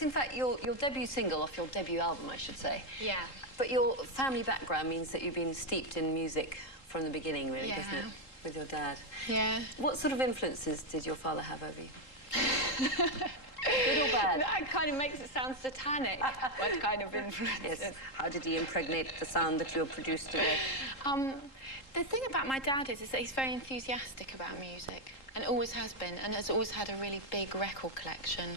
was, in fact, your debut single off your debut album, I should say. Yeah. But your family background means that you've been steeped in music from the beginning, really, doesn't it? With your dad. Yeah. What sort of influences did your father have over you? Good or bad? That kind of makes it sound satanic. What kind of influences? Yes. How did he impregnate the sound that you'll produce today? The thing about my dad is that he's very enthusiastic about music, and always has been, and has always had a really big record collection.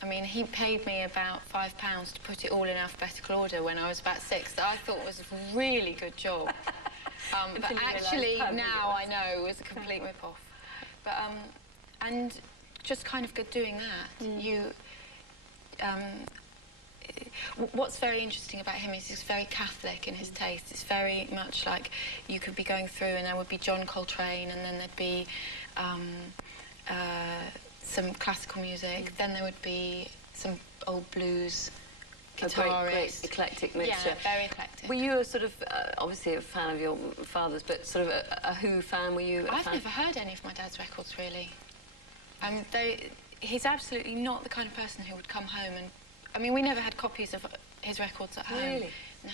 I mean, he paid me about £5 to put it all in alphabetical order when I was about 6, that I thought was a really good job. But actually, now I know it was a complete rip-off. But, and just kind of good doing that. What's very interesting about him is he's very Catholic in his taste. It's very much like you could be going through and there would be John Coltrane, and then there'd be some classical music, then there would be some old blues guitarist. Great eclectic mixture. Yeah, very eclectic. Were you a sort of, obviously a fan of your father's, but sort of a Who fan? Were you a I've fan? never heard any of my dad's records, really. He's absolutely not the kind of person who would come home and... I mean, we never had copies of his records at home. Really? No.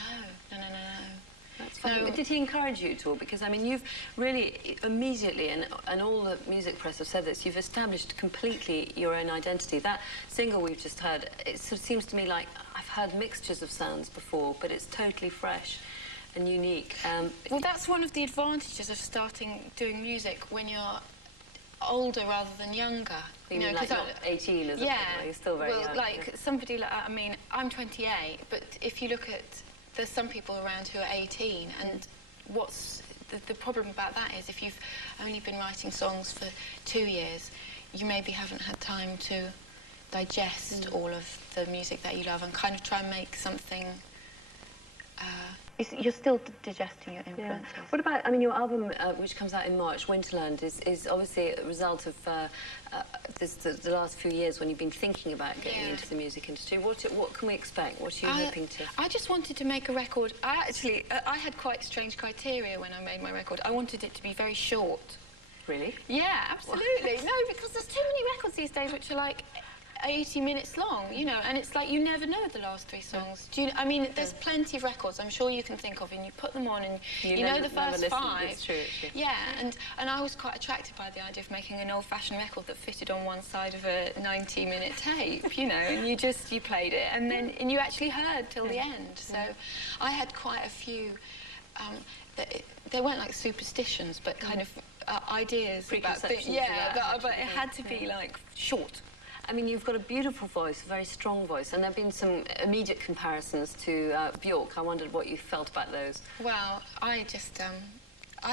That's funny. No. Did he encourage you at all? Because, I mean, you've really immediately, and all the music press have said this, you've established completely your own identity. That single we've just heard, it sort of seems to me like I've heard mixtures of sounds before, but it's totally fresh and unique. Well, that's one of the advantages of starting doing music when you're older rather than younger. You know, like not 18, is it? Yeah. You're still very young. Well, like somebody like, I mean, I'm 28, but if you look at, there's some people around who are 18, and what's the problem about that is if you've only been writing songs for 2 years, you maybe haven't had time to digest all of the music that you love and kind of try and make something... You're still digesting your influences. Yeah. What about, I mean, your album, which comes out in March, Winterland, is obviously a result of the last few years when you've been thinking about getting into the music industry. What can we expect? What are you hoping to... I just wanted to make a record. I had quite strange criteria when I made my record. I wanted it to be very short. Really? Yeah, absolutely. No, because there's too many records these days which are like 80 minutes long, you know, and it's like you never know the last 3 songs. Do you know, I mean, there's plenty of records I'm sure you can think of, and you put them on and you know the first 5. It's true. Yeah, and I was quite attracted by the idea of making an old-fashioned record that fitted on one side of a 90-minute tape, you know, and you played it, and then you actually heard till the end. So I had quite a few, they weren't like superstitions, but kind of ideas about things. Yeah, but it had to be like short. I mean, you've got a beautiful voice, a very strong voice, and there have been some immediate comparisons to Bjork. I wondered what you felt about those. Well, I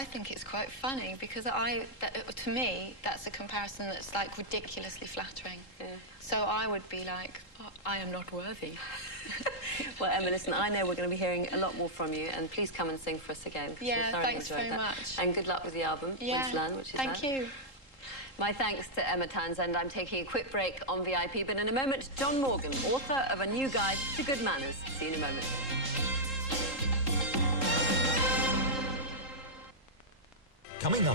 think it's quite funny because to me, that's a comparison that's like ridiculously flattering. Yeah. So I would be like, oh, I am not worthy. Well, Emma, listen, I know we're going to be hearing a lot more from you, and please come and sing for us again. Yeah, thanks very much. And good luck with the album, Winterland, which is Thank you. My thanks to Emma Townshend. I'm taking a quick break on VIP, but in a moment, John Morgan, author of a new guide to good manners. See you in a moment. Coming up.